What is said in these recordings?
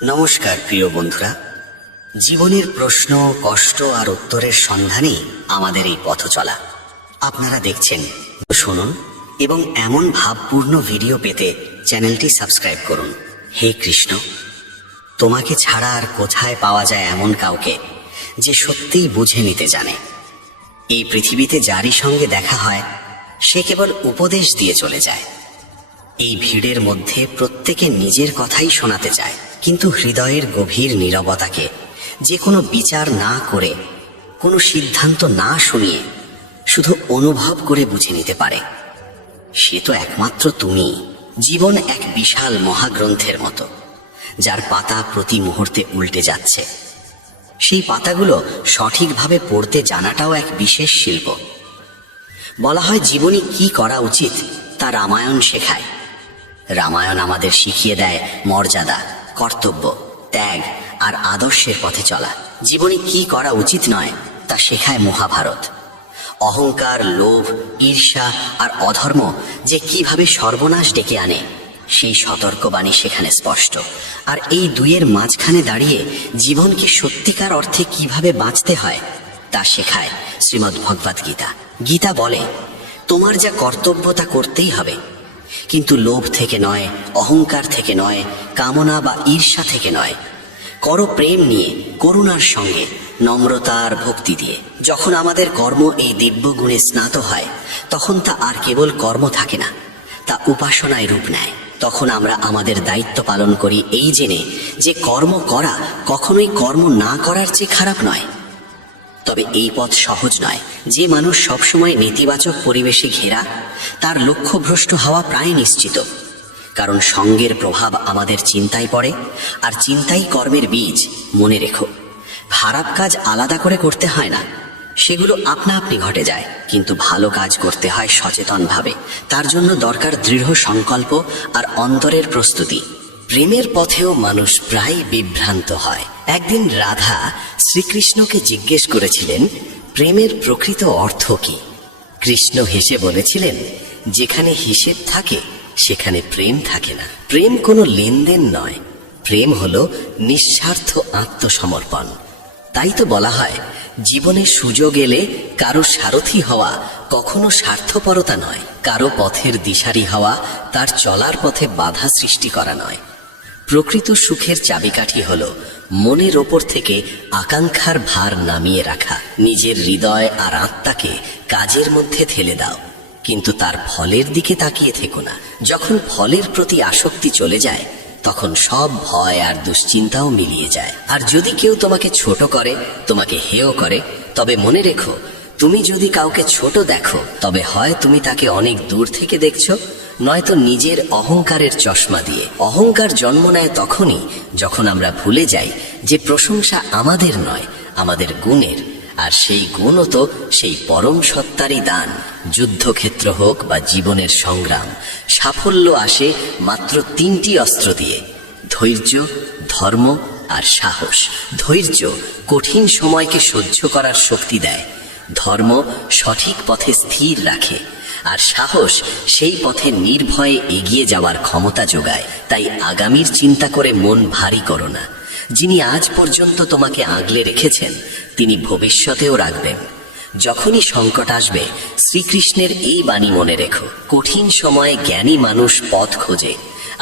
নমস্কার প্রিয় বন্ধুরা, জীবনের প্রশ্ন, কষ্ট আর উত্তরের সন্ধানে আমাদের এই পথ চলা। আপনারা দেখছেন, শুনুন এবং এমন ভাবপূর্ণ ভিডিও পেতে চ্যানেলটি সাবস্ক্রাইব করুন। হে কৃষ্ণ, তোমাকে ছাড়া আর কোথায় পাওয়া যায় এমন কাউকে যে সত্যিই বুঝে নিতে জানে? এই পৃথিবীতে যারই সঙ্গে দেখা হয় সে কেবল উপদেশ দিয়ে চলে যায়। এই ভিড়ের মধ্যে প্রত্যেকে নিজের কথাই শোনাতে চায়, কিন্তু হৃদয়ের গভীর নীরবতাকে যে কোনো বিচার না করে, কোনো সিদ্ধান্ত না শুনিয়ে শুধু অনুভব করে বুঝে নিতে পারে, সে তো একমাত্র তুমি। জীবন এক বিশাল মহাগ্রন্থের মতো, যার পাতা প্রতি মুহূর্তে উল্টে যাচ্ছে। সেই পাতাগুলো সঠিকভাবে পড়তে জানাটাও এক বিশেষ শিল্প। বলা হয় জীবনে কি করা উচিত তা রামায়ণ শেখায়। রামায়ণ আমাদের শিখিয়ে দেয় মর্যাদা, কর্তব্য, ত্যাগ আর আদর্শের পথে চলা। জীবনে কি করা উচিত নয় তা শেখায় মহাভারত। অহংকার, লোভ, ঈর্ষা আর অধর্ম যে কিভাবে সর্বনাশ ডেকে আনে সেই সতর্কবাণী সেখানে স্পষ্ট। আর এই দুইয়ের মাঝখানে দাঁড়িয়ে জীবনকে সত্যিকার অর্থে কিভাবে বাঁচতে হয় তা শেখায় শ্রীমদ্ ভগবদ গীতা। গীতা বলে, তোমার যা কর্তব্য তা করতেই হবে, কিন্তু লোভ থেকে নয়, অহংকার থেকে নয়, কামনা বা ঈর্ষা থেকে নয়। করো প্রেম নিয়ে, করুণার সঙ্গে, নম্রতা আর ভক্তি দিয়ে। যখন আমাদের কর্ম এই দিব্য গুণে স্নাত হয়, তখন তা আর কেবল কর্ম থাকে না, তা উপাসনায় রূপ নেয়। তখন আমরা আমাদের দায়িত্ব পালন করি এই জেনে যে কর্ম করা কখনোই কর্ম না করার চেয়ে খারাপ নয়। তবে এই পথ সহজ নয়। যে মানুষ সবসময় নেতিবাচক পরিবেশে ঘেরা, তার লক্ষ্যভ্রষ্ট হওয়া প্রায় নিশ্চিত। কারণ সঙ্গের প্রভাব আমাদের চিন্তায় পড়ে, আর চিন্তাই কর্মের বীজ। মনে রেখো, খারাপ কাজ আলাদা করে করতে হয় না, সেগুলো আপনা আপনি ঘটে যায়। কিন্তু ভালো কাজ করতে হয় সচেতনভাবে। তার জন্য দরকার দৃঢ় সংকল্প আর অন্তরের প্রস্তুতি। প্রেমের পথেও মানুষ প্রায় বিভ্রান্ত হয়। একদিন রাধা শ্রীকৃষ্ণকে জিজ্ঞেস করেছিলেন, প্রেমের প্রকৃত অর্থ কি? কৃষ্ণ হেসে বলেছিলেন, যেখানে হিসেব থাকে সেখানে প্রেম থাকে না। প্রেম কোনো লেনদেন নয়, প্রেম হলো নিঃস্বার্থ আত্মসমর্পণ। তাই তো বলা হয়, জীবনে সুযোগ এলে কারো সারথি হওয়া কখনো স্বার্থপরতা নয়, কারো পথের দিশারি হওয়া তার চলার পথে বাধা সৃষ্টি করা নয়। প্রকৃত সুখের চাবিকাঠি হলো মনের ওপর থেকে আকাঙ্ক্ষার ভার নামিয়ে রাখা। নিজের হৃদয় আর আত্মাকে কাজের মধ্যে ঠেলে দাও, কিন্তু তার ফলের দিকে তাকিয়ে থেকো না। যখন ফলের প্রতি আসক্তি চলে যায়, তখন সব ভয় আর দুশ্চিন্তাও মিলিয়ে যায়। আর যদি কেউ তোমাকে ছোট করে, তোমাকে হেয় করে, তবে মনে রেখো, তুমি যদি কাউকে ছোট দেখো, তবে হয় তুমি তাকে অনেক দূর থেকে দেখছো, নয়তো নিজের অহংকারের চশমা দিয়ে। অহংকার জন্ম নেয় তখনই যখন আমরা ভুলে যাই যে প্রশংসা আমাদের নয়, আমাদের গুণের। আর সেই গুণও তো সেই পরম সত্তারই দান। যুদ্ধক্ষেত্র হোক বা জীবনের সংগ্রাম, সাফল্য আসে মাত্র 3টি অস্ত্র দিয়ে: ধৈর্য, ধর্ম আর সাহস। ধৈর্য কঠিন সময়কে সহ্য করার শক্তি দেয়, ধর্ম সঠিক পথে স্থির রাখে, আর সাহস সেই পথে নির্ভয়ে এগিয়ে যাওয়ার ক্ষমতা যোগায়। তাই আগামীর চিন্তা করে মন ভারী করো না। যিনি আজ পর্যন্ত তোমাকে আগলে রেখেছেন, তিনি ভবিষ্যতেও রাখবেন। যখনই সংকট আসবে, শ্রীকৃষ্ণের এই বাণী মনে রেখো, কঠিন সময়ে জ্ঞানী মানুষ পথ খোঁজে,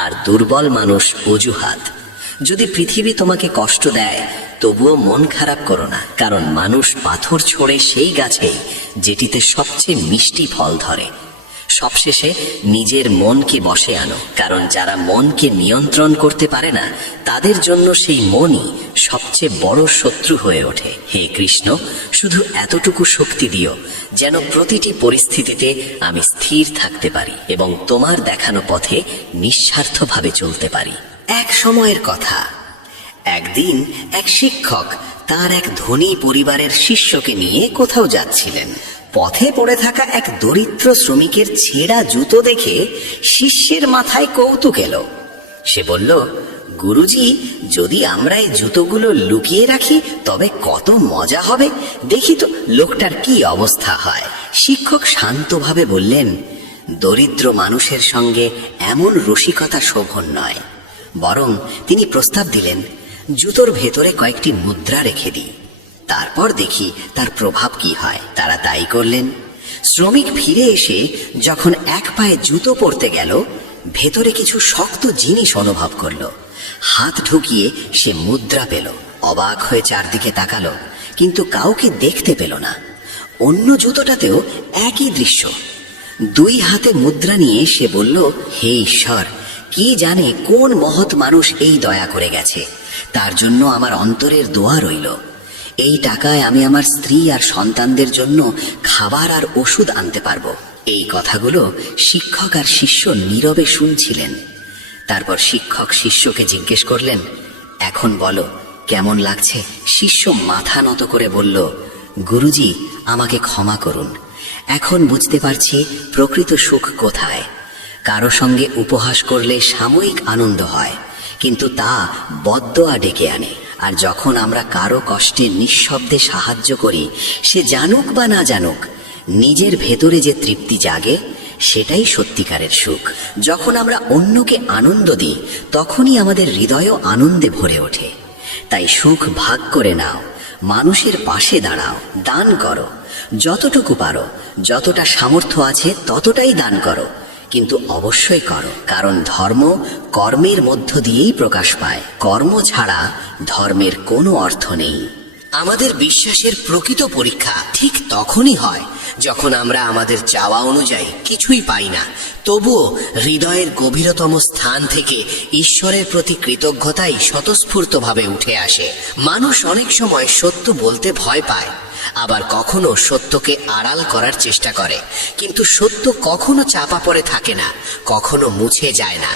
আর দুর্বল মানুষ অজুহাত। যদি পৃথিবী তোমাকে কষ্ট দেয়, তবুও মন খারাপ করো না, কারণ মানুষ পাথর ছোড়ে সেই গাছেই যেটিতে সবচেয়ে মিষ্টি ফল ধরে। সবশেষে নিজের মনকে বশে আনো, কারণ যারা মনকে নিয়ন্ত্রণ করতে পারে না, তাদের জন্য সেই মনই সবচেয়ে বড় শত্রু হয়ে ওঠে। হে কৃষ্ণ, শুধু এতটুকু শক্তি দিও যেন প্রতিটি পরিস্থিতিতে আমি স্থির থাকতে পারি এবং তোমার দেখানো পথে নিঃস্বার্থভাবে চলতে পারি। এক সময়ের কথা, একদিন এক শিক্ষক তার এক ধনী পরিবারের শিষ্যকে নিয়ে কোথাও যাচ্ছিলেন। পথে পড়ে থাকা এক দরিদ্র শ্রমিকের ছেঁড়া জুতো দেখে শিষ্যের মাথায় কৌতুক এলো। সে বলল, গুরুজি, যদি আমরা এই জুতোগুলো লুকিয়ে রাখি তবে কত মজা হবে, দেখি তো লোকটার কি অবস্থা হয়। শিক্ষক শান্তভাবে বললেন, দরিদ্র মানুষের সঙ্গে এমন রসিকতা শোভন নয়। বরং তিনি প্রস্তাব দিলেন, জুতোর ভেতরে কয়েকটি মুদ্রা রেখে দিই, তারপর দেখি তার প্রভাব কি হয়। তারা তাই করলেন। শ্রমিক ফিরে এসে যখন এক পায়ে জুতো পরতে গেল, ভেতরে কিছু শক্ত জিনিস অনুভব করলো। হাত ঢুকিয়ে সে মুদ্রা পেল। অবাক হয়ে চারদিকে তাকালো, কিন্তু কাউকে দেখতে পেল না। অন্য জুতোটাতেও একই দৃশ্য। দুই হাতে মুদ্রা নিয়ে সে বলল, হে ঈশ্বর, কি জানে কোন মহৎ মানুষ এই দয়া করে গেছে, তার জন্য আমার অন্তরের দোয়া রইল। এই টাকায় আমি আমার স্ত্রী আর সন্তানদের জন্য খাবার আর ওষুধ আনতে পারবো। এই কথাগুলো শিক্ষক আর শিষ্য নীরবে শুনছিলেন। তারপর শিক্ষক শিষ্যকে জিজ্ঞেস করলেন, এখন বলো কেমন লাগছে? শিষ্য মাথা নত করে বলল, গুরুজি, আমাকে ক্ষমা করুন। এখন বুঝতে পারছি প্রকৃত সুখ কোথায়। কারো সঙ্গে উপহাস করলে সাময়িক আনন্দ হয়, কিন্তু তা বদদোয়া ডেকে আনে। আর যখন আমরা কারো কষ্টে নিঃশব্দে সাহায্য করি, সে জানুক বা না জানুক, নিজের ভেতরে যে তৃপ্তি জাগে, সেটাই সত্যিকারের সুখ। যখন আমরা অন্যকে আনন্দ দিই, তখনই আমাদের হৃদয়ও আনন্দে ভরে ওঠে। তাই সুখ ভাগ করে নাও, মানুষের পাশে দাঁড়াও, দান করো, যতটুকু পারো, যতটা সামর্থ্য আছে ততটাই দান করো, কিন্তু অবশ্যই করো, কারণ ধর্ম কর্মের মধ্য দিয়েই প্রকাশ পায়। কর্ম ছাড়া ধর্মের কোনো অর্থ নেই। আমাদের বিশ্বাসের প্রকৃত পরীক্ষা ঠিক তখনই হয় যখন আমরা আমাদের চাওয়া অনুযায়ী কিছুই পাই না, তবুও হৃদয়ের গভীরতম স্থান থেকে ঈশ্বরের প্রতি কৃতজ্ঞতাই স্বতঃস্ফূর্তভাবে উঠে আসে। মানুষ অনেক সময় সত্য বলতে ভয় পায়, আবার কখনো সত্যকে আড়াল করার চেষ্টা করে, কিন্তু সত্য কখনো চাপা পড়ে থাকে না, কখনো মুছে যায় না।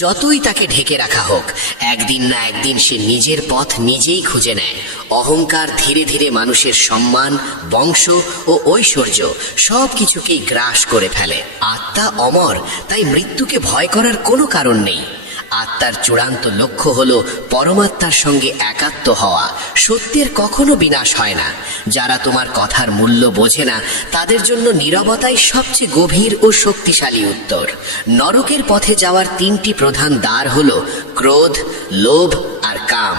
যতই তাকে ঢেকে রাখা হোক, একদিন না একদিন সে নিজের পথ নিজেই খুঁজে নেয়। অহংকার ধীরে ধীরে মানুষের সম্মান, বংশ ও ঐশ্বর্য সবকিছুকেই গ্রাস করে ফেলে। আত্মা অমর, তাই মৃত্যুকে ভয় করার কোনো কারণ নেই। আত্মার চূড়ান্ত লক্ষ্য হলো পরমাত্মার সঙ্গে একাত্ম হওয়া। সত্যের কখনো বিনাশ হয় না। যারা তোমার কথার মূল্য বোঝে না, তাদের জন্য নীরবতাই সবচেয়ে গভীর ও শক্তিশালী উত্তর। নরকের পথে যাওয়ার তিনটি প্রধান দ্বার হলো ক্রোধ, লোভ আর কাম।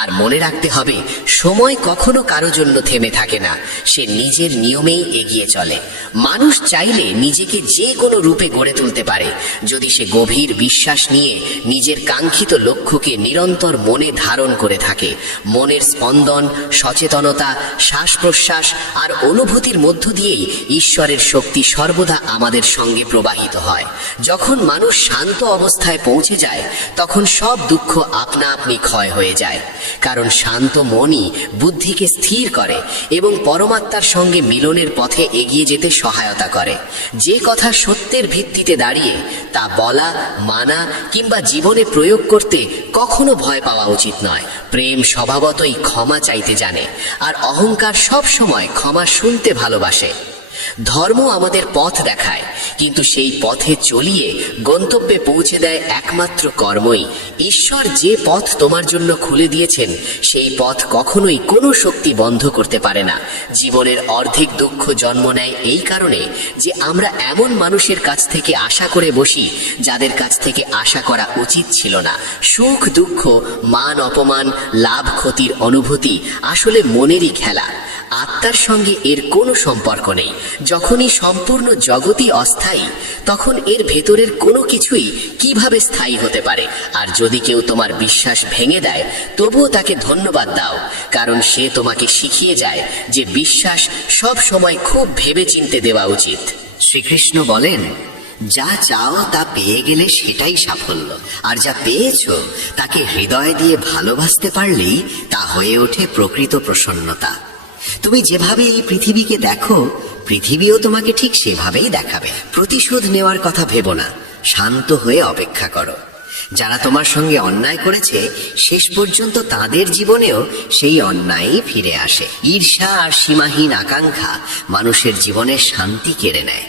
আর মনে রাখতে হবে, সময় কখনো কারো জন্য থেমে থাকে না, সে নিজের নিয়মেই এগিয়ে চলে। মানুষ চাইলে নিজেকে যে কোনো রূপে গড়ে তুলতে পারে, যদি সে গভীর বিশ্বাস নিয়ে নিজের কাঙ্ক্ষিত লক্ষ্যকে নিরন্তর মনে ধারণ করে থাকে। মনের স্পন্দন, সচেতনতা, শ্বাস প্রশ্বাস আর অনুভূতির মধ্য দিয়েই ঈশ্বরের শক্তি সর্বদা আমাদের সঙ্গে প্রবাহিত হয়। যখন মানুষ শান্ত অবস্থায় পৌঁছে যায়, তখন সব দুঃখ আপনা আপনি ক্ষয় হয়ে যায়, কারণ শান্ত মনই বুদ্ধিকে স্থির করে এবং পরমাত্মার সঙ্গে মিলনের পথে এগিয়ে যেতে সহায়তা করে। যে কথা সত্যের ভিত্তিতে দাঁড়িয়ে, তা বলা, মানা কিংবা জীবনে প্রয়োগ করতে কখনো ভয় পাওয়া উচিত নয়। প্রেম স্বভাবতই ক্ষমা চাইতে জানে, আর অহংকার সব সময় ক্ষমা শুনতে ভালোবাসে। ধর্ম আমাদের পথ দেখায়, কিন্তু সেই পথে চলিয়ে গন্তব্যে পৌঁছে দেয় একমাত্র কর্মই। ঈশ্বর যে পথ তোমার জন্য খুলে দিয়েছেন, সেই পথ কখনোই কোনো শক্তি বন্ধ করতে পারে না। জীবনের অর্ধেক দুঃখ জন্ম নেয় এই কারণে যে আমরা এমন মানুষের কাছ থেকে আশা করে বসি, যাদের কাছ থেকে আশা করা উচিত ছিল না। সুখ দুঃখ, মান অপমান, লাভ ক্ষতির অনুভূতি আসলে মনেরই খেলা। আত্মার সঙ্গে এর কোনো সম্পর্ক নেই। যখনই সম্পূর্ণ জগৎই অস্থায়ী, তখন এর ভেতরের কোনো কিছুই কিভাবে স্থায়ী হতে পারে? আর যদি কেউ তোমার বিশ্বাস ভেঙে দেয়, তবুও তাকে ধন্যবাদ দাও, কারণ সে তোমাকে শিখিয়ে যায় যে বিশ্বাস সব সময় খুব ভেবেচিন্তে দেওয়া উচিত। শ্রীকৃষ্ণ বলেন, যা চাও তা পেয়ে গেলে সেটাই সাফল্য, আর যা পেয়েছো তাকে হৃদয় দিয়ে ভালোবাসতে পারলেই তা হয়ে ওঠে প্রকৃত প্রসন্নতা। তুমি যেভাবে এই পৃথিবীকে দেখো, পৃথিবীও তোমাকে ঠিক সেভাবেই দেখাবে। প্রতিশোধ নেওয়ার কথা ভেবো না, শান্ত হয়ে অপেক্ষা করো। যারা তোমার সঙ্গে অন্যায় করেছে, শেষ পর্যন্ত তাদের জীবনেও সেই অন্যায়ই ফিরে আসে। ঈর্ষা আর সীমাহীন আকাঙ্ক্ষা মানুষের জীবনের শান্তি কেড়ে নেয়।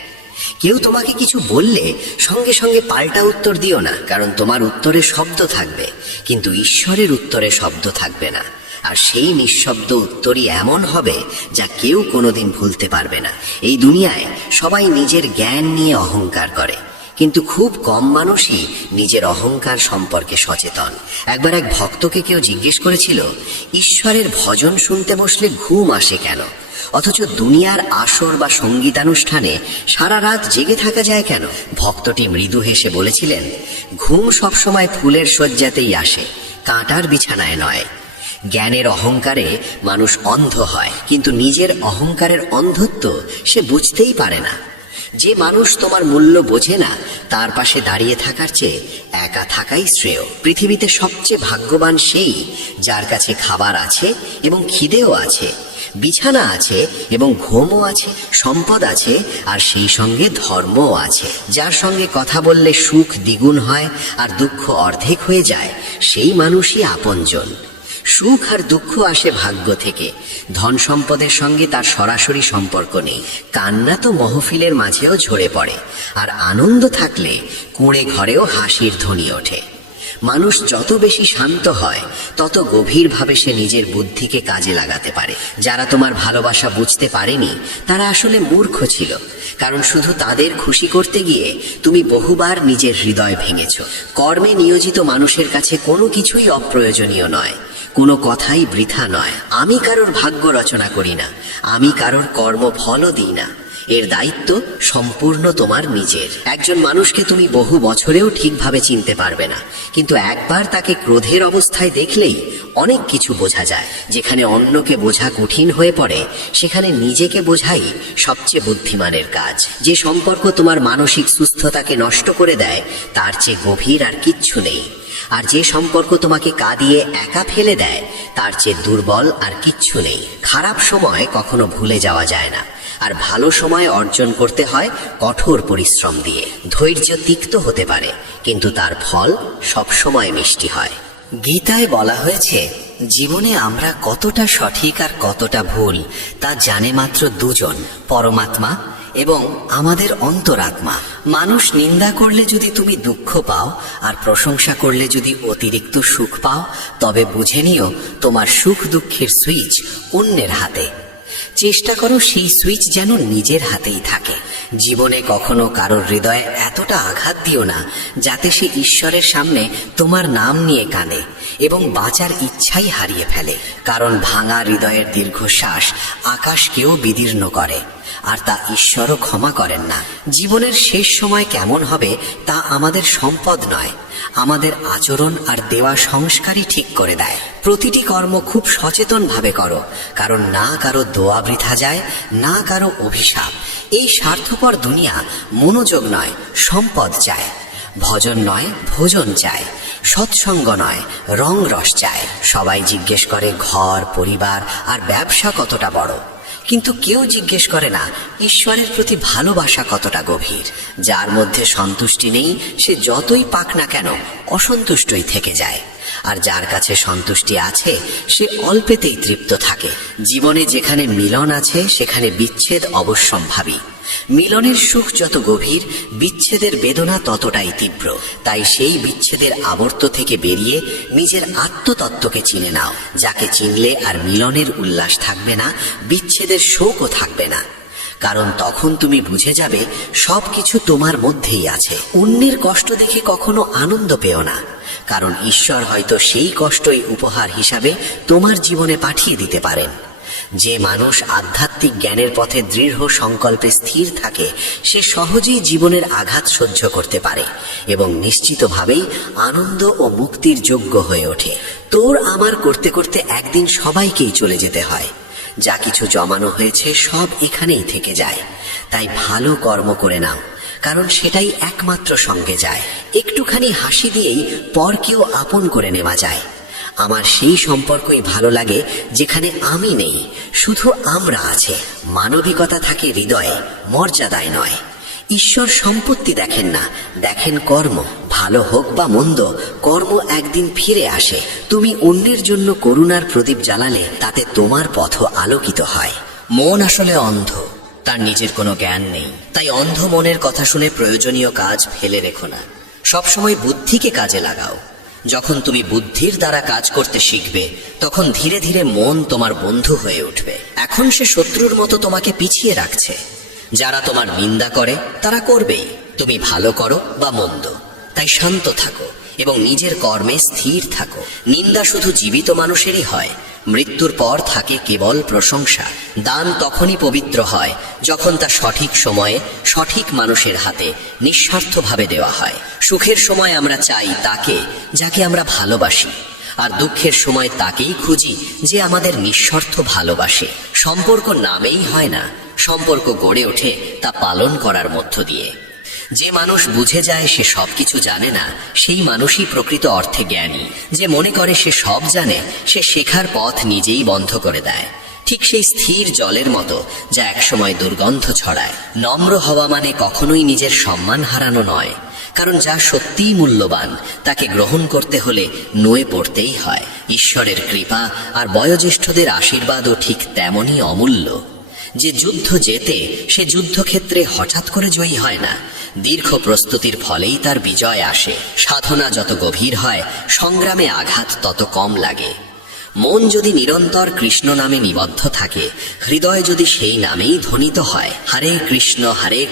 কেউ তোমাকে কিছু বললে সঙ্গে সঙ্গে পাল্টা উত্তর দিও না, কারণ তোমার উত্তরে শব্দ থাকবে, কিন্তু ঈশ্বরের উত্তরে শব্দ থাকবে না। আর সেই নিঃশব্দ উত্তরই এমন হবে যা কেউ কোনোদিন ভুলতে পারবে না। এই দুনিয়ায় সবাই নিজের জ্ঞান নিয়ে অহংকার করে, কিন্তু খুব কম মানুষই নিজের অহংকার সম্পর্কে সচেতন। একবার এক ভক্তকে কেউ জিজ্ঞেস করেছিল, ঈশ্বরের ভজন শুনতে বসলে ঘুম আসে কেন, অথচ দুনিয়ার আসর বা সঙ্গীতানুষ্ঠানে সারা রাত জেগে থাকা যায় কেন? ভক্তটি মৃদু হেসে বলেছিলেন, ঘুম সবসময় ফুলের শয্যাতেই আসে, কাঁটার বিছানায় নয়। জ্ঞানের অহংকারে মানুষ অন্ধ হয়, কিন্তু নিজের অহংকারের অন্ধত্ব সে বুঝতেই পারে না। যে মানুষ তোমার মূল্য বোঝে না, তার পাশে দাঁড়িয়ে থাকার চেয়ে একা থাকাই শ্রেয়। পৃথিবীতে সবচেয়ে ভাগ্যবান সেই যার কাছে খাবার আছে এবং খিদেও আছে, বিছানা আছে এবং ঘুমও আছে, সম্পদ আছে আর সেই সঙ্গে ধর্মও আছে। যার সঙ্গে কথা বললে সুখ দ্বিগুণ হয় আর দুঃখ অর্ধেক হয়ে যায়, সেই মানুষই আপনজন। সুখ আর দুঃখ আসে ভাগ্য থেকে, ধন সম্পদের সঙ্গে তার সরাসরি সম্পর্ক নেই। কান্না তো মহফিলের মাঝেও ঝরে পড়ে, আর আনন্দ থাকলে কুঁড়ে ঘরেও হাসির ধ্বনি ওঠে। মানুষ যত বেশি শান্ত হয়, তত গভীরভাবে সে নিজের বুদ্ধিকে কাজে লাগাতে পারে। যারা তোমার ভালোবাসা বুঝতে পারেনি, তারা আসলে মূর্খ ছিল, কারণ শুধু তাদের খুশি করতে গিয়ে তুমি বহুবার নিজের হৃদয় ভেঙেছ। কর্মে নিয়োজিত মানুষের কাছে কোনো কিছুই অপ্রয়োজনীয় নয়, কোনো কথাই বৃথা নয়। আমি কারোর ভাগ্য রচনা করি না, আমি কারোর কর্মফলও দিই না, এর দায়িত্ব সম্পূর্ণ তোমার নিজের। একজন মানুষকে তুমি বহু বছরেও ঠিকভাবে চিনতে পারবে না, কিন্তু একবার তাকে ক্রোধের অবস্থায় দেখলেই অনেক কিছু বোঝা যায়। যেখানে অন্যকে বোঝা কঠিন হয়ে পড়ে, সেখানে নিজেকে বোঝাই সবচেয়ে বুদ্ধিমানের কাজ। যে সম্পর্ক তোমার মানসিক সুস্থতাকে নষ্ট করে দেয়, তার চেয়ে গভীর আর কিচ্ছু নেই। আর যে সম্পর্ক তোমাকে কাঁদিয়ে একা ফেলে দেয়, তার চেয়ে দুর্বল আর কিচ্ছু নেই। খারাপ সময় কখনো ভুলে যাওয়া যায় না, আর ভালো সময় অর্জন করতে হয় কঠোর পরিশ্রম দিয়ে। ধৈর্য তিক্ত হতে পারে, কিন্তু তার ফল সবসময় মিষ্টি হয়। গীতায় বলা হয়েছে, জীবনে আমরা কতটা সঠিক আর কতটা ভুল তা জানে মাত্র দুজন, পরমাত্মা এবং আমাদের অন্তরাত্মা। মানুষ নিন্দা করলে যদি তুমি দুঃখ পাও, আর প্রশংসা করলে যদি অতিরিক্ত সুখ পাও, তবে বুঝে নিও তোমার সুখ দুঃখের সুইচ অন্যের হাতে। চেষ্টা করো সেই সুইচ যেন নিজের হাতেই থাকে। জীবনে কখনো কারোর হৃদয়ে এতটা আঘাত দিও না যাতে সে ঈশ্বরের সামনে তোমার নাম নিয়ে কাঁদে এবং বাঁচার ইচ্ছাই হারিয়ে ফেলে। কারণ ভাঙা হৃদয়ের দীর্ঘশ্বাস আকাশকেও বিদীর্ণ করে, আর তা ঈশ্বরও ক্ষমা করেন না। জীবনের শেষ সময় কেমন হবে তা আমাদের সম্পদ নয়, আমাদের আচরণ আর দেওয়া সংস্কারই ঠিক করে দেয়। প্রতিটি কর্ম খুব সচেতনভাবে করো, কারণ না কারো দোয়া বৃথা যায়, না কারো অভিশাপ। এই স্বার্থপর দুনিয়া মনোযোগ নয়, সম্পদ চায়। ভজন নয়, ভোজন চায়। সৎসঙ্গ নয়, রং রস চায়। সবাই জিজ্ঞেস করে ঘর, পরিবার আর ব্যবসা কতটা বড়, কিন্তু কেউ জিজ্ঞেস করে না ঈশ্বরের প্রতি ভালোবাসা কতটা গভীর। যার মধ্যে সন্তুষ্টি নেই, সে যতই পাক না কেন অসন্তুষ্টই থেকে যায়, আর যার কাছে সন্তুষ্টি আছে সে অল্পেতেই তৃপ্ত থাকে। জীবনে যেখানে মিলন আছে, সেখানে বিচ্ছেদ অবশ্যম্ভাবী। মিলনের সুখ যত গভীর, বিচ্ছেদের বেদনা ততটাই তীব্র। তাই সেই বিচ্ছেদের আবর্ত থেকে বেরিয়ে নিজের আত্মতত্ত্বকে চিনে নাও, যাকে চিনলে আর মিলনের উল্লাস থাকবে না, বিচ্ছেদের শোকও থাকবে না। কারণ তখন তুমি বুঝে যাবে সবকিছু তোমার মধ্যেই আছে। অন্যের কষ্ট দেখে কখনো আনন্দ পেও না, কারণ ঈশ্বর হয়তো সেই কষ্টই উপহার হিসাবে তোমার জীবনে পাঠিয়ে দিতে পারেন। যে মানুষ আধ্যাত্মিক জ্ঞানের পথে দৃঢ় সংকল্পে স্থির থাকে, সে সহজেই জীবনের আঘাত সহ্য করতে পারে এবং নিশ্চিতভাবেই আনন্দ ও মুক্তির যোগ্য হয়ে ওঠে। তোর আমার করতে করতে একদিন সবাইকেই চলে যেতে হয়। যা কিছু জমানো হয়েছে সব এখানেই থেকে যায়। তাই ভালো কর্ম করে নাও, কারণ সেটাই একমাত্র সঙ্গে যায়। একটুখানি হাসি দিয়েই পরকেও আপন করে নেওয়া যায়। আমার সেই সম্পর্কই ভালো লাগে যেখানে আমি নেই, শুধু আমরা আছে। মানবিকতা থাকে হৃদয়ে, মর্যাদায় নয়। ঈশ্বর সম্পত্তি দেখেন না, দেখেন কর্ম। ভালো হোক বা মন্দ, কর্ম একদিন ফিরে আসে। তুমি অন্যের জন্য করুণার প্রদীপ জ্বালালে তাতে তোমার পথ আলোকিত হয়। মন আসলে অন্ধ, তার নিজের কোনো জ্ঞান নেই। তাই অন্ধ মনের কথা শুনে প্রয়োজনীয় কাজ ফেলে রেখো না, সবসময় বুদ্ধিকে কাজে লাগাও। যখন তুমি বুদ্ধির দ্বারা কাজ করতে শিখবে, তখন ধীরে ধীরে মন তোমার বন্ধু হয়ে উঠবে। এখন সে শত্রুর মতো তোমাকে পিছিয়ে রাখছে। যারা তোমার নিন্দা করে তারা করবেই, তুমি ভালো করো বা মন্দ, তাই শান্ত থাকো এবং নিজের কর্মে স্থির থাকো। নিন্দা শুধু জীবিত মানুষেরই হয়, মৃত্যুর পর থাকে কেবল প্রশংসা। দান তখনই পবিত্র হয় যখন তা সঠিক সময়ে সঠিক মানুষের হাতে নিঃস্বার্থভাবে দেওয়া হয়। সুখের সময় আমরা চাই তাকে যাকে আমরা ভালোবাসি, আর দুঃখের সময় তাকেই খুঁজি যে আমাদের নিঃস্বার্থ ভালোবাসে। সম্পর্ক নামেই হয় না, সম্পর্ক গড়ে ওঠে তা পালন করার মধ্য দিয়ে। যে মানুষ বুঝে যায় সে সবকিছু জানে না, সেই মানুষই প্রকৃত অর্থে জ্ঞানী। যে মনে করে সে সব জানে, সে শেখার পথ নিজেই বন্ধ করে দেয়। ঠিক সেই স্থির জলের মতো যা একসময় দুর্গন্ধ ছড়ায়। নম্র হওয়া মানে কখনোই নিজের সম্মান হারানো নয়, কারণ যা সত্যিই মূল্যবান তাকে গ্রহণ করতে হলে নুয়ে পড়তেই হয়। ঈশ্বরের কৃপা আর বয়োজ্যেষ্ঠদের আশীর্বাদও ঠিক তেমনই অমূল্য। যে যুদ্ধ জেতে সে যুদ্ধক্ষেত্রে হঠাৎ করে জয়ী হয় না, দীর্ঘ প্রস্তুতির ফলেই তার বিজয় আসে। সাধনা যত গভীর হয়, সংগ্রামে আঘাত তত কম লাগে। মন যদি নিরন্তর কৃষ্ণ নামে নিবদ্ধ থাকে, হৃদয় যদি সেই নামেই ধ্বনিত হয়, হরে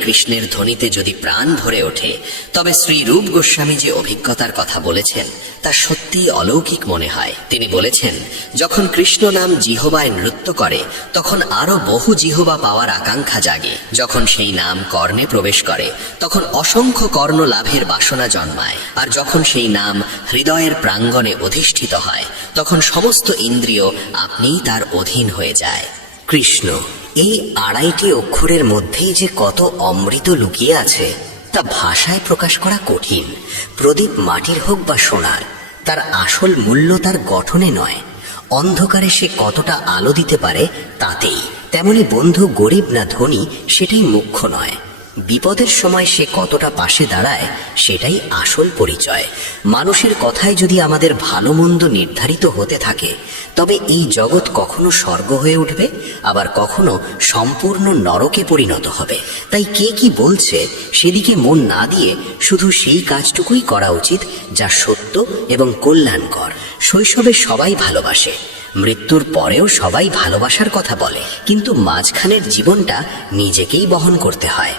কৃষ্ণের ধ্বনিতে যদি প্রাণ ভরে ওঠে, তবে শ্রী রূপ গোস্বামী যে অভিজ্ঞতার কথা বলেছেন তা সত্যিই অলৌকিক মনে হয়। তিনি বলেছেন, যখন কৃষ্ণ নাম জিহ্বায় নৃত্য করে তখন আরো বহু জিহ্বা পাওয়ার আকাঙ্ক্ষা জাগে। যখন সেই নাম কর্ণে প্রবেশ করে তখন অসংখ্য কর্ণ লাভের বাসনা জন্মায়। আর যখন সেই নাম হৃদয়ের প্রাঙ্গণে অধিষ্ঠিত হয় তখন সমস্ত ইন্দ্রিয় আপনিই তার অধীন হয়ে যায়। কৃষ্ণ, এই আড়াইটি অক্ষরের মধ্যেই যে কত অমৃত লুকিয়ে আছে তা ভাষায় প্রকাশ করা কঠিন। প্রদীপ মাটির হোক বা সোনার, তার আসল মূল্য তার গঠনে নয়, অন্ধকারে সে কতটা আলো দিতে পারে তাতেই। তেমনি বন্ধু গরিব না ধনী সেটাই মুখ্য নয়, বিপদের সময় সে কতটা পাশে দাঁড়ায় সেটাই আসল পরিচয়। মানুষের কথায় যদি আমাদের ভালো মন্দ নির্ধারিত হতে থাকে, তবে এই জগৎ কখনো স্বর্গ হয়ে উঠবে, আবার কখনো সম্পূর্ণ নরকে পরিণত হবে। তাই কে কি বলছে সেদিকে মন না দিয়ে শুধু সেই কাজটুকুই করা উচিত যা সত্য এবং কল্যাণকর। শৈশবে সবাই ভালোবাসে, মৃত্যুর পরেও সবাই ভালোবাসার কথা বলে, কিন্তু মাঝখানের জীবনটা নিজেকেই বহন করতে হয়,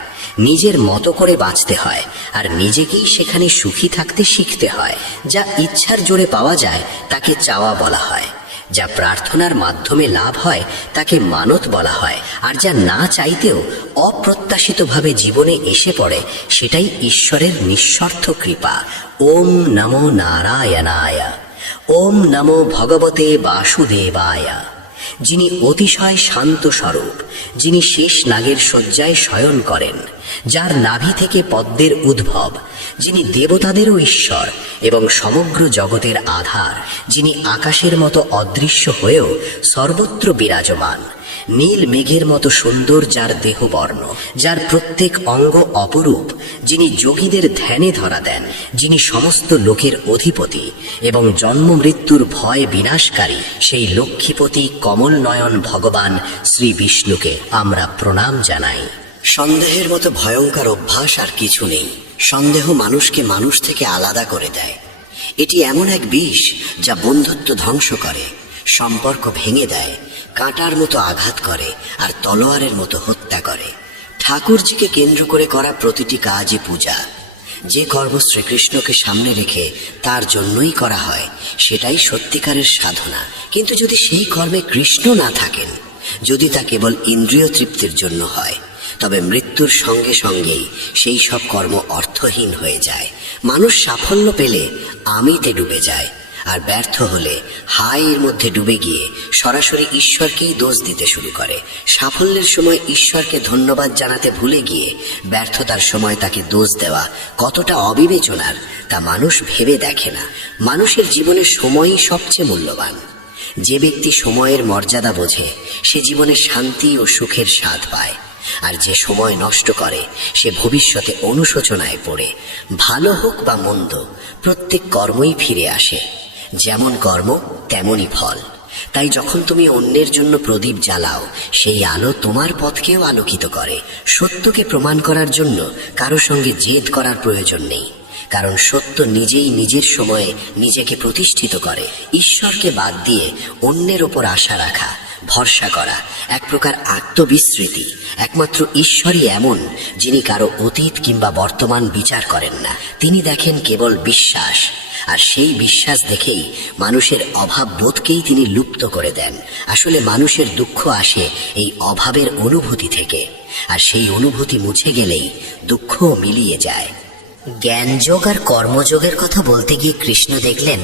নিজের মতো করে বাঁচতে হয়, আর নিজেকেই সেখানে সুখী থাকতে শিখতে হয়। যা ইচ্ছার জোরে পাওয়া যায় তাকে চাওয়া বলা হয়, যা প্রার্থনার মাধ্যমে লাভ হয় তাকে মানত বলা হয়, আর যা না চাইতেও অপ্রত্যাশিতভাবে জীবনে এসে পড়ে সেটাই ঈশ্বরের নিঃস্বার্থ কৃপা। ওম নমো নারায়ণায়, ওম নমো ভগবতে বাসুদেবায়। যিনি অতিশয় শান্ত স্বরূপ, যিনি শেষ নাগের শয্যায় শয়ন করেন, যার নাভি থেকে পদ্মের উদ্ভব, যিনি দেবতাদেরও ঈশ্বর এবং সমগ্র জগতের আধার, যিনি আকাশের মতো অদৃশ্য হয়েও সর্বত্র বিরাজমান, নীল মেঘের মতো সুন্দর যার দেহবর্ণ, যার প্রত্যেক অঙ্গ অপরূপ, যিনি যোগীদের ধ্যানে ধরা দেন, যিনি সমস্ত লোকের অধিপতি এবং জন্ম মৃত্যুর ভয় বিনাশকারী, সেই লক্ষ্মীপতি কমল নয়ন ভগবান শ্রী বিষ্ণুকে আমরা প্রণাম জানাই। সন্দেহের মতো ভয়ঙ্কর অভ্যাস আর কিছু নেই। সন্দেহ মানুষকে মানুষ থেকে আলাদা করে দেয়। এটি এমন এক বিষ যা বন্ধুত্ব ধ্বংস করে, সম্পর্ক ভেঙে দেয়, কাঁটার মতো আঘাত করে আর তলোয়ারের মতো হত্যা করে। ঠাকুরজিকে কেন্দ্র করে করা প্রতিটি কাজই পূজা। যে কর্ম শ্রীকৃষ্ণকে সামনে রেখে তার জন্যই করা হয় সেটাই সত্যিকারের সাধনা। কিন্তু যদি সেই কর্মে কৃষ্ণ না থাকেন, যদি তা কেবল ইন্দ্রিয় তৃপ্তির জন্য হয়, তবে মৃত্যুর সঙ্গে সঙ্গেই সেই সব কর্ম অর্থহীন হয়ে যায়। মানুষ সাফল্য পেলে আমিতে ডুবে যায়, আর ব্যর্থ হলে হাইয়ের মধ্যে ডুবে গিয়ে সরাসরি ঈশ্বরকেই দোষ দিতে শুরু করে। সাফল্যের সময় ঈশ্বরকে ধন্যবাদ জানাতে ভুলে গিয়ে ব্যর্থতার সময় তাকে দোষ দেওয়া কতটা অবিবেচনার তা মানুষ ভেবে দেখে না। মানুষের জীবনে সময়ই সবচেয়ে মূল্যবান। যে ব্যক্তি সময়ের মর্যাদা বোঝে সে জীবনে শান্তি ও সুখের স্বাদ পায়, আর যে সময় নষ্ট করে সে ভবিষ্যতে অনুশোচনায় পড়ে। ভালো হোক বা মন্দ, প্রত্যেক কর্মই ফিরে আসে, যেমন কর্ম তেমনই ফল। তাই যখন তুমি অন্যের জন্য প্রদীপ জ্বালাও, সেই আলো তোমার পথকেও আলোকিত করে। সত্যকে প্রমাণ করার জন্য কারো সঙ্গে জেদ করার প্রয়োজন নেই, কারণ সত্য নিজেই নিজের সময়ে নিজেকে প্রতিষ্ঠিত করে। ঈশ্বরকে বাদ দিয়ে অন্যের ওপর আশা রাখা ভরসা করা, এক প্রকার আত্মবিস্মৃতি। একমাত্র ঈশ্বরই এমন যিনি কারো অতীত কিংবা বর্তমান বিচার করেন না। তিনি দেখেন কেবল বিশ্বাস, আর সেই বিশ্বাস দেখেই মানুষের অভাব বোধকেই তিনি লুপ্ত করে দেন। আসলে মানুষের দুঃখ আসে এই অভাবের অনুভূতি থেকে, আর সেই অনুভূতি মুছে গেলেই দুঃখও মিলিয়ে যায়। জ্ঞানযোগ আর কর্মযোগের কথা বলতে গিয়ে কৃষ্ণ দেখলেন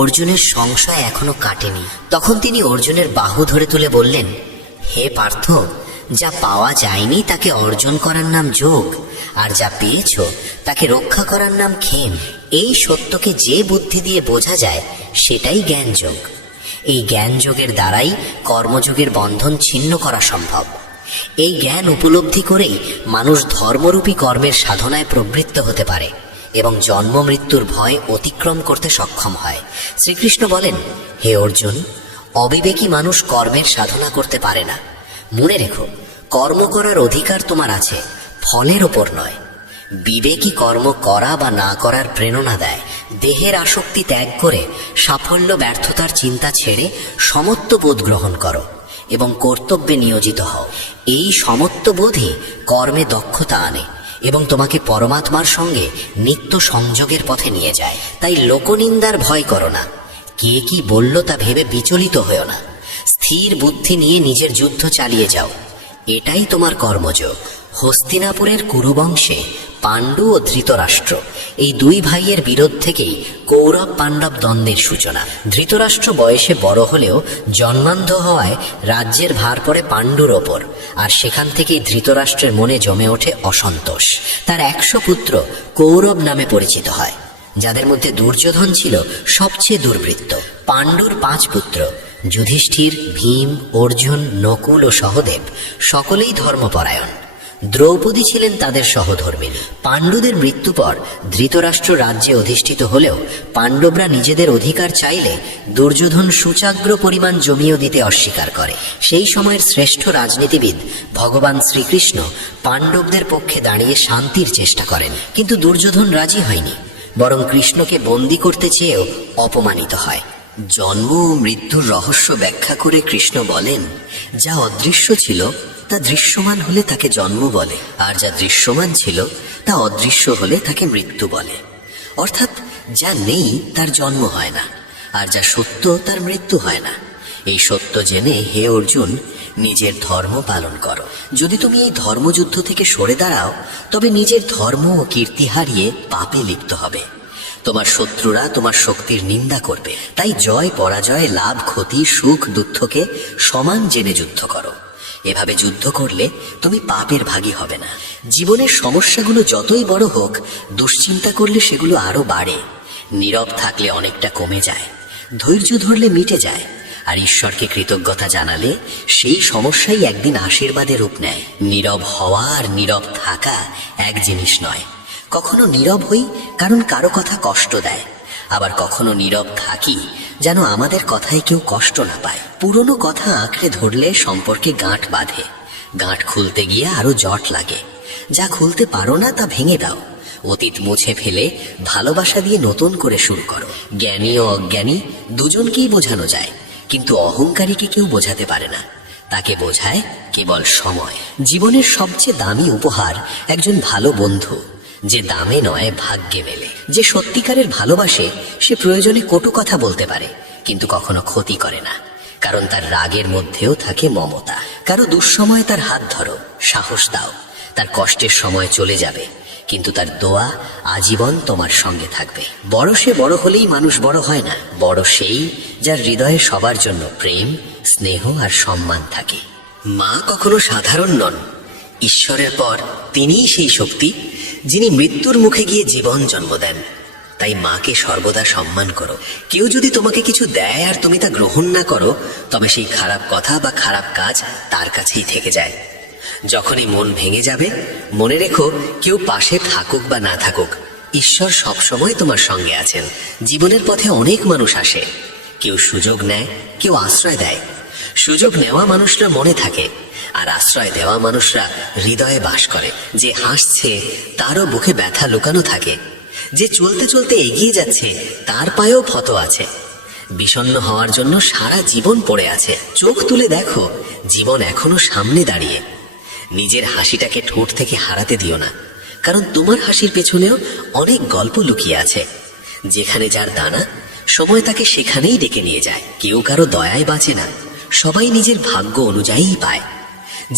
অর্জুনের সংশয় এখনো কাটেনি। তখন তিনি অর্জুনের বাহু ধরে তুলে বললেন, হে পার্থ, যা পাওয়া যায়নি তাকে অর্জন করার নাম যোগ, আর যা পেয়েছ তাকে রক্ষা করার নাম ক্ষেম। এই সত্যকে যে বুদ্ধি দিয়ে বোঝা যায় সেটাই জ্ঞানযোগ। এই জ্ঞানযোগের দ্বারাই কর্মযোগের বন্ধন ছিন্ন করা সম্ভব। এই জ্ঞান উপলব্ধি করেই মানুষ ধর্মরূপী কর্মের সাধনায় প্রবৃত্ত হতে পারে এবং জন্ম মৃত্যুর ভয় অতিক্রম করতে সক্ষম হয়। শ্রীকৃষ্ণ বলেন, হে অর্জুন, অবিবেকী মানুষ কর্মের সাধনা করতে পারে না। মনে রেখো, কর্ম করার অধিকার তোমার আছে, ফলের ওপর নয়। বিবেকী কর্ম করা বা না করার প্রেরণা দেয়। দেহের আসক্তি ত্যাগ করে সাফল্য ব্যর্থতার চিন্তা ছেড়ে সমত্ববোধ গ্রহণ করো এবং কর্তব্যে নিয়োজিত হও। এই সমত্ববোধই কর্মে দক্ষতা আনে এবং তোমাকে পরমাত্মার সঙ্গে নিত্য সংযোগের পথে নিয়ে যায়। তাই লোকনিন্দার ভয় করো না, কে কি বলল তা ভেবে বিচলিত হও না। স্থির বুদ্ধি নিয়ে নিজের যুদ্ধ চালিয়ে যাও, এটাই তোমার কর্মযোগ। হস্তিনাপুরের কুরুবংশে পাণ্ডু ও ধৃতরাষ্ট্র, এই দুই ভাইয়ের বিরোধ থেকেই কৌরব পাণ্ডব দ্বন্দ্বের সূচনা। ধৃতরাষ্ট্র বয়সে বড় হলেও জন্মান্ধ হওয়ায় রাজ্যের ভার পড়ে পাণ্ডুর ওপর, আর সেখান থেকেই ধৃতরাষ্ট্রের মনে জমে ওঠে অসন্তোষ। তার 100 পুত্র কৌরব নামে পরিচিত হয়, যাদের মধ্যে দুর্যোধন ছিল সবচেয়ে দুর্বৃত্ত। পাণ্ডুর 5 পুত্র যুধিষ্ঠির, ভীম, অর্জুন, নকুল ও সহদেব সকলেই ধর্মপরায়ণ। দ্রৌপদী ছিলেন তাদের সহধর্মিণী। পাণ্ডুদের মৃত্যু পর ধৃতরাষ্ট্র রাজ্যে অধিষ্ঠিত হলেও পাণ্ডবরা নিজেদের অধিকার চাইলে দুর্যোধন সূচাগ্র পরিমাণ জমিও দিতে অস্বীকার করে। সেই সময়ের শ্রেষ্ঠ রাজনীতিবিদ ভগবান শ্রীকৃষ্ণ পাণ্ডবদের পক্ষে দাঁড়িয়ে শান্তির চেষ্টা করেন, কিন্তু দুর্যোধন রাজি হয়নি, বরং কৃষ্ণকে বন্দী করতে চেয়েও অপমানিত হয়। জন্ম ও মৃত্যুর রহস্য ব্যাখ্যা করে কৃষ্ণ বলেন, যা অদৃশ্য ছিল তা দৃশ্যমান হলে তাকে জন্ম বলে, আর যা দৃশ্যমান ছিল তা অদৃশ্য হলে তাকে মৃত্যু বলে। অর্থাৎ যা নেই তার জন্ম হয় না, আর যা সত্য তার মৃত্যু হয় না। এই সত্য জেনে হে অর্জুন, নিজের ধর্ম পালন করো। যদি তুমি এই ধর্মযুদ্ধ থেকে সরে দাঁড়াও, তবে নিজের ধর্ম ও কীর্তি হারিয়ে পাপে লিপ্ত হবে। তোমার শত্রুরা তোমার শক্তির নিন্দা করবে। তাই জয় পরাজয়, লাভ ক্ষতি, সুখ দুঃখকে সমান জেনে যুদ্ধ করো। এভাবে যুদ্ধ করলে তুমি পাপের ভাগী হবে না। জীবনের সমস্যাগুলো যতই বড় হোক, দুশ্চিন্তা করলে সেগুলো আরো বাড়ে। নীরব থাকলে অনেকটা কমে যায়, ধৈর্য ধরলে মিটে যায়, আর ঈশ্বরকে কৃতজ্ঞতা জানালে সেই সমস্যাই একদিন আশীর্বাদে রূপ নেয়। নীরব হওয়া আর নীরব থাকা এক জিনিস নয়। কখনো নীরব হই কারণ কারো কথা কষ্ট দেয়, আবার কখনো নীরব থাকি যেন আমাদের কথায় কেউ কষ্ট না পায়। পুরনো কথা আঁকড়ে ধরলে সম্পর্কে গাঁট বাঁধে, গাঁট খুলতে গিয়ে আরো জট লাগে। যা খুলতে পারো না তা ভেঙে দাও। অতীত মুছে ফেলে ভালোবাসা দিয়ে নতুন করে শুরু করো। জ্ঞানী ও অজ্ঞানী দুজনকেই বোঝানো যায়, কিন্তু অহংকারীকে কেউ বোঝাতে পারে না, তাকে বোঝায় কেবল সময়। জীবনের সবচেয়ে দামি উপহার একজন ভালো বন্ধু, যে দামে নয় ভাগ্যে মেলে। যে সত্যিকারের ভালোবাসে সে প্রয়োজনে কটু কথা বলতে পারে, কিন্তু কখনো ক্ষতি করে না, কারণ তার রাগের মধ্যেও থাকে মমতা। কারো দুঃসময়ে তার হাত ধরো, সাহস দাও। তার কষ্টের সময় চলে যাবে, কিন্তু তার দোয়া আজীবন তোমার সঙ্গে থাকবে। বড় হলেই মানুষ বড় হয় না, বড় সেই যার হৃদয়ে সবার জন্য প্রেম, স্নেহ আর সম্মান থাকে। মা কখনো সাধারণ নন, ঈশ্বরের পর তিনিই সেই শক্তি যিনি মৃত্যুর মুখে গিয়ে জীবন জন্ম দেন। তাই মাকে সর্বদা সম্মান করো। কেউ যদি তোমাকে কিছু দেয় আর তুমি তা গ্রহণ না করো, তবে সেই খারাপ কথা বা খারাপ কাজ তার কাছেই থেকে যায়। যখনই মন ভেঙে যাবে, মনে রেখো, কেউ পাশে থাকুক বা না থাকুক, ঈশ্বর সবসময় তোমার সঙ্গে আছেন। জীবনের পথে অনেক মানুষ আসে, কেউ সুযোগ নেয়, কেউ আশ্রয় দেয়। সুযোগ নেওয়া মানুষরা মনে থাকে, আর আশ্রয় দেওয়া মানুষরা হৃদয়ে বাস করে। যে হাসছে তারও বুকে ব্যথা লুকানো থাকে, যে চলতে চলতে এগিয়ে যাচ্ছে তার পায়েও ক্ষত আছে। বিষণ্ণ হওয়ার জন্য সারা জীবন পড়ে আছে। চোখ তুলে দেখো, জীবন এখনো সামনে দাঁড়িয়ে। নিজের হাসিটাকে ঠোঁট থেকে হারাতে দিও না, কারণ তোমার হাসির পেছনেও অনেক গল্প লুকিয়ে আছে। যেখানে যার দানা, সময় তাকে সেখানেই ডেকে নিয়ে যায়। কেউ কারো দয়ায় বাঁচে না, সবাই নিজের ভাগ্য অনুযায়ীই পায়।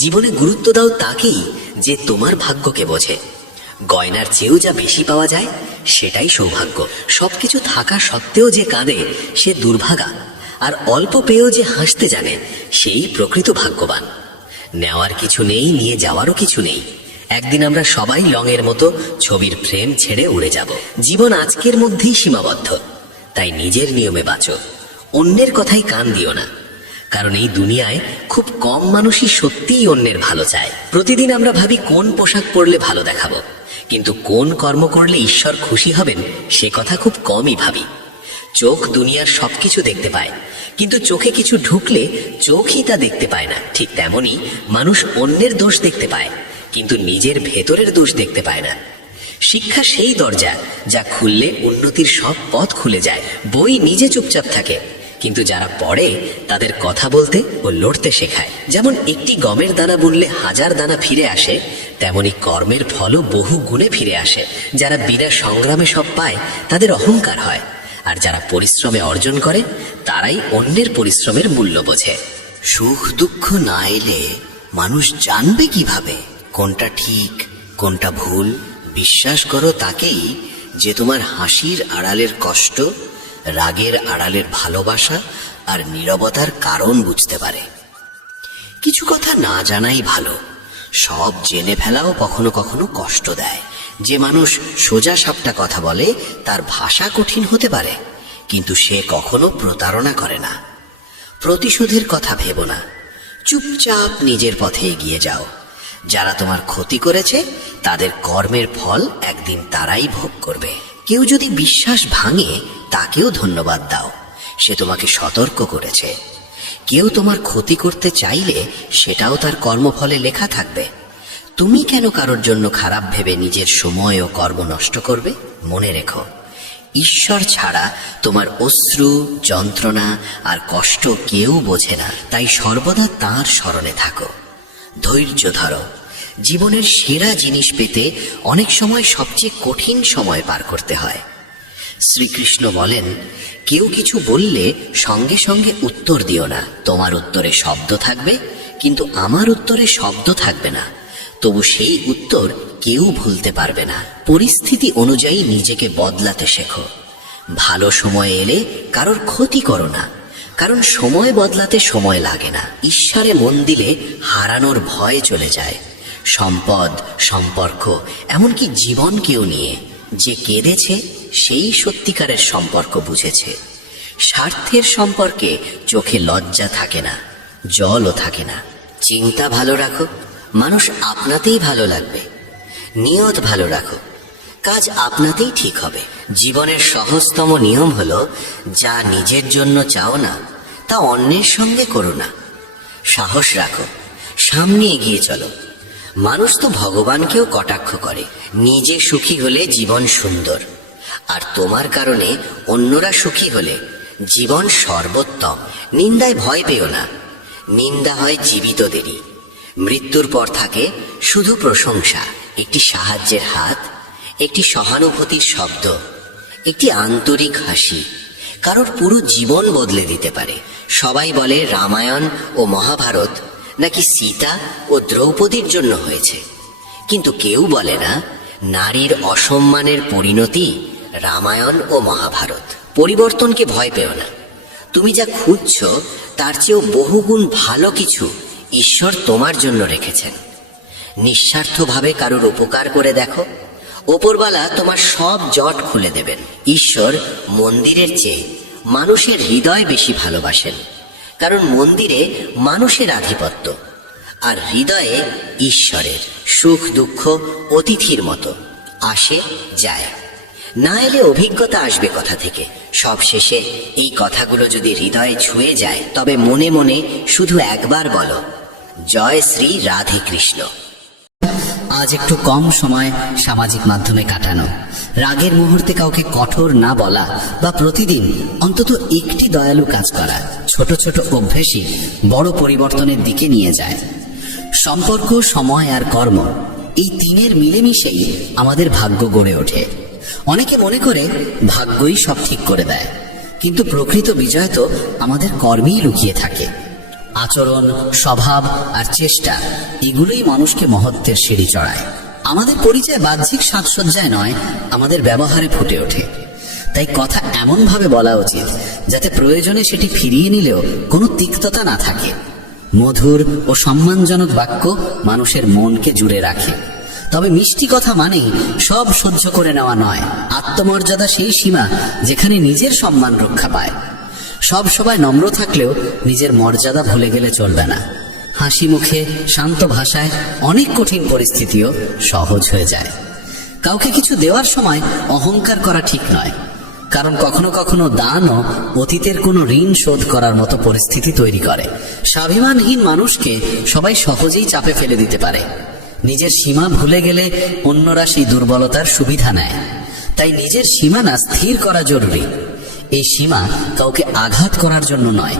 জীবনে গুরুত্ব দাও তাকেই যে তোমার ভাগ্যকে বোঝে। গয়নার চেয়েও যা বেশি পাওয়া যায় সেটাই সৌভাগ্য। সবকিছু থাকা সত্ত্বেও যে কাঁদে সে দুর্ভাগা, আর অল্প পেয়েও যে হাসতে জানে সেই প্রকৃত ভাগ্যবান। নেওয়ার কিছু নেই, নিয়ে যাওয়ারও কিছু নেই। একদিন আমরা সবাই রঙের মতো ছবির ফ্রেম ছেড়ে উড়ে যাব। জীবন আজকের মধ্যেই সীমাবদ্ধ, তাই নিজের নিয়মে বাঁচো, অন্যের কথাই কান দিও না। কারণ এই দুনিয়ায় খুব কম মানুষই সত্যিই অন্যের ভালো চায়। প্রতিদিন আমরা ভাবি কোন পোশাক পরলে ভালো দেখাবো, কিন্তু কোন কর্ম করলে ঈশ্বর খুশি হবেন সে কথা খুব কমই ভাবি। চোখ দুনিয়ার সবকিছু দেখতে পায়, কিন্তু চোখে কিছু ঢুকলে চোখই তা দেখতে পায় না। ঠিক তেমনি মানুষ অন্যের দোষ দেখতে পায়, কিন্তু নিজের ভেতরের দোষ দেখতে পায় না। শিক্ষা সেই দরজা যা খুললে উন্নতির সব পথ খুলে যায়। বই নিজে চুপচাপ থাকে, কিন্তু যারা পড়ে তাদের কথা বলতে ও লড়তে শেখায়। যেমন একটি গমের দানা বুনলে 1000 দানা ফিরে আসে, তেমনি কর্মের ফলও বহু গুণে ফিরে আসে। যারা বিনা সংগ্রামে সব পায় তাদের অহংকার হয়, আর যারা পরিশ্রমে অর্জন করে তারাই অন্যের পরিশ্রমের মূল্য বোঝে। সুখ দুঃখ না এলে মানুষ জানবে কিভাবে কোনটা ঠিক কোনটা ভুল? বিশ্বাস করো তাকেই যে তোমার হাসির আড়ালের কষ্ট, রাগের আড়ালের ভালোবাসা আর নীরবতার কারণ বুঝতে পারে। কিছু কথা না জানাই ভালো, সব জেনে ফেলাও কখনো কখনো কষ্ট দেয়। যে মানুষ সোজা সাপটা কথা বলে তার ভাষা কঠিন হতে পারে, কিন্তু সে কখনো প্রতারণা করে না। প্রতিশোধের কথা ভেবো না, চুপচাপ নিজের পথে এগিয়ে যাও। যারা তোমার ক্ষতি করেছে তাদের কর্মের ফল একদিন তারাই ভোগ করবে। কেউ যদি বিশ্বাস ভাঙে তাকেও ধন্যবাদ দাও, সে তোমাকে সতর্ক করেছে। কেউ তোমার ক্ষতি করতে চাইলে সেটাও তার কর্মফলে লেখা থাকবে। তুমি কেন কারোর জন্য খারাপ ভেবে নিজের সময় ও কর্ম নষ্ট করবে? মনে রেখো, ঈশ্বর ছাড়া তোমার অশ্রু, যন্ত্রণা আর কষ্ট কেউ বোঝে না। তাই সর্বদা তাঁর স্মরণে থাকো, ধৈর্য ধরো। জীবনের সেরা জিনিস পেতে অনেক সময় সবচেয়ে কঠিন সময় পার করতে হয়। শ্রীকৃষ্ণ বলেন, কেউ কিছু বললে সঙ্গে সঙ্গে উত্তর দিও না। তোমার উত্তরে শব্দ থাকবে, কিন্তু আমার উত্তরে শব্দ থাকবে না। তবু সেই উত্তর কেউ ভুলতে পারবে না। পরিস্থিতি অনুযায়ী নিজেকে বদলাতে শেখো। ভালো সময় এলে কারোর ক্ষতি করো না, কারণ সময় বদলাতে সময় লাগে না। ঈশ্বরে মন দিলে হারানোর ভয় চলে যায়। সম্পদ, সম্পর্ক, এমনকি জীবনকেও নিয়ে যে কেঁদেছে সেই সত্যিকারের সম্পর্ক বুঝেছে। স্বার্থের সম্পর্কে চোখে লজ্জা থাকে না, জলও থাকে না। চিন্তা ভালো রাখো, মানুষ আপনাতেই ভালো লাগবে। নিয়ত ভালো রাখো, কাজ আপনাতেই ঠিক হবে। জীবনের সহজতম নিয়ম হলো, যা নিজের জন্য চাও না তা অন্যের সঙ্গে করো না। সাহস রাখো, সামনে এগিয়ে চলো। মানুষ তো ভগবানকেও কটাক্ষ করে। নিজে সুখী হলে জীবন সুন্দর, আর তোমার কারণে অন্যরা সুখী হলে জীবন সর্বোত্তম। নিন্দায় ভয় পেও না, নিন্দা হয় জীবিতদেরই। মৃত্যুর পর থাকে শুধু প্রশংসা, একটি সাহায্যের হাত, একটি সহানুভূতির শব্দ, একটি আন্তরিক হাসি কারোর পুরো জীবন বদলে দিতে পারে। সবাই বলে রামায়ণ ও মহাভারত নাকি সীতা ও দ্রৌপদীর জন্য হয়েছে, কিন্তু কেউ বলে না নারীর অসম্মানের পরিণতি রামায়ণ ও মহাভারত। পরিবর্তনকে ভয় পেও না। তুমি যা খুঁজছো তার চেয়েও বহুগুণ ভালো কিছু ঈশ্বর তোমার জন্য রেখেছেন। নিঃস্বার্থভাবে কারোর উপকার করে দেখো, ওপরওয়ালা তোমার সব জট খুলে দেবেন। ঈশ্বর মন্দিরের চেয়ে মানুষের হৃদয় বেশি ভালোবাসেন, কারণ মন্দিরে মানুষের আধিপত্য, আর হৃদয়ে ঈশ্বরের। সুখ দুঃখ অতিথির মতো আসে যায়, না এলে অভিজ্ঞতা আসবে কথা থেকে। সব শেষে এই কথাগুলো যদি হৃদয়ে ছুঁয়ে যায়, তবে মনে মনে শুধু একবার বলো, জয় শ্রী রাধে কৃষ্ণ। আজ একটু কম সময় সামাজিক মাধ্যমে কাটানো, রাগের মুহূর্তে কাউকে কঠোর না বলা বা প্রতিদিন অন্তত একটি দয়ালু কাজ করা, ছোট ছোট অভ্যেসই বড় পরিবর্তনের দিকে নিয়ে যায়। সম্পর্ক, সময় আর কর্ম, এই তিনের মিলেমিশেই আমাদের ভাগ্য গড়ে ওঠে। অনেকে মনে করে ভাগ্যই সব ঠিক করে দেয়, কিন্তু প্রকৃত বিজয় তো আমাদের কর্মেই লুকিয়ে থাকে। আচরণ, স্বভাব আর চেষ্টা, এগুলোই মানুষকে মহত্বের সিঁড়ি চড়ায়। আমাদের পরিচয় বাহ্যিক সাজসজ্জায় নয়, আমাদের ব্যবহারে ফুটে ওঠে। তাই কথা এমন ভাবে বলা উচিত যাতে প্রয়োজনে সেটি ফিরিয়ে নিলেও কোনো তিক্ততা না থাকে। মধুর ও সম্মানজনক বাক্য মানুষের মনকে জুড়ে রাখে। তবে মিষ্টি কথা মানেই সব সহ্য করে নেওয়া নয়। আত্মমর্যাদা সেই সীমা যেখানে নিজের সম্মান রক্ষা পায়। সব সবাই নম্র থাকলেও নিজের মর্যাদা ভুলে গেলে চলবে না। হাসি মুখে, শান্ত ভাষায় অনেক কঠিন পরিস্থিতিও সহজ হয়ে যায়। কাউকে কিছু দেওয়ার সময় অহংকার করা ঠিক নয়, কারণ কখনো কখনো দানও অতীতের কোনো ঋণ শোধ করার মতো পরিস্থিতি তৈরি করে। স্বাভিমানহীন মানুষকে সবাই সহজেই চাপে ফেলে দিতে পারে। নিজের সীমা ভুলে গেলে অন্যরা সেই দুর্বলতার সুবিধা নেয়। তাই নিজের সীমানা স্থির করা জরুরি। এই সীমা কাউকে আঘাত করার জন্য নয়,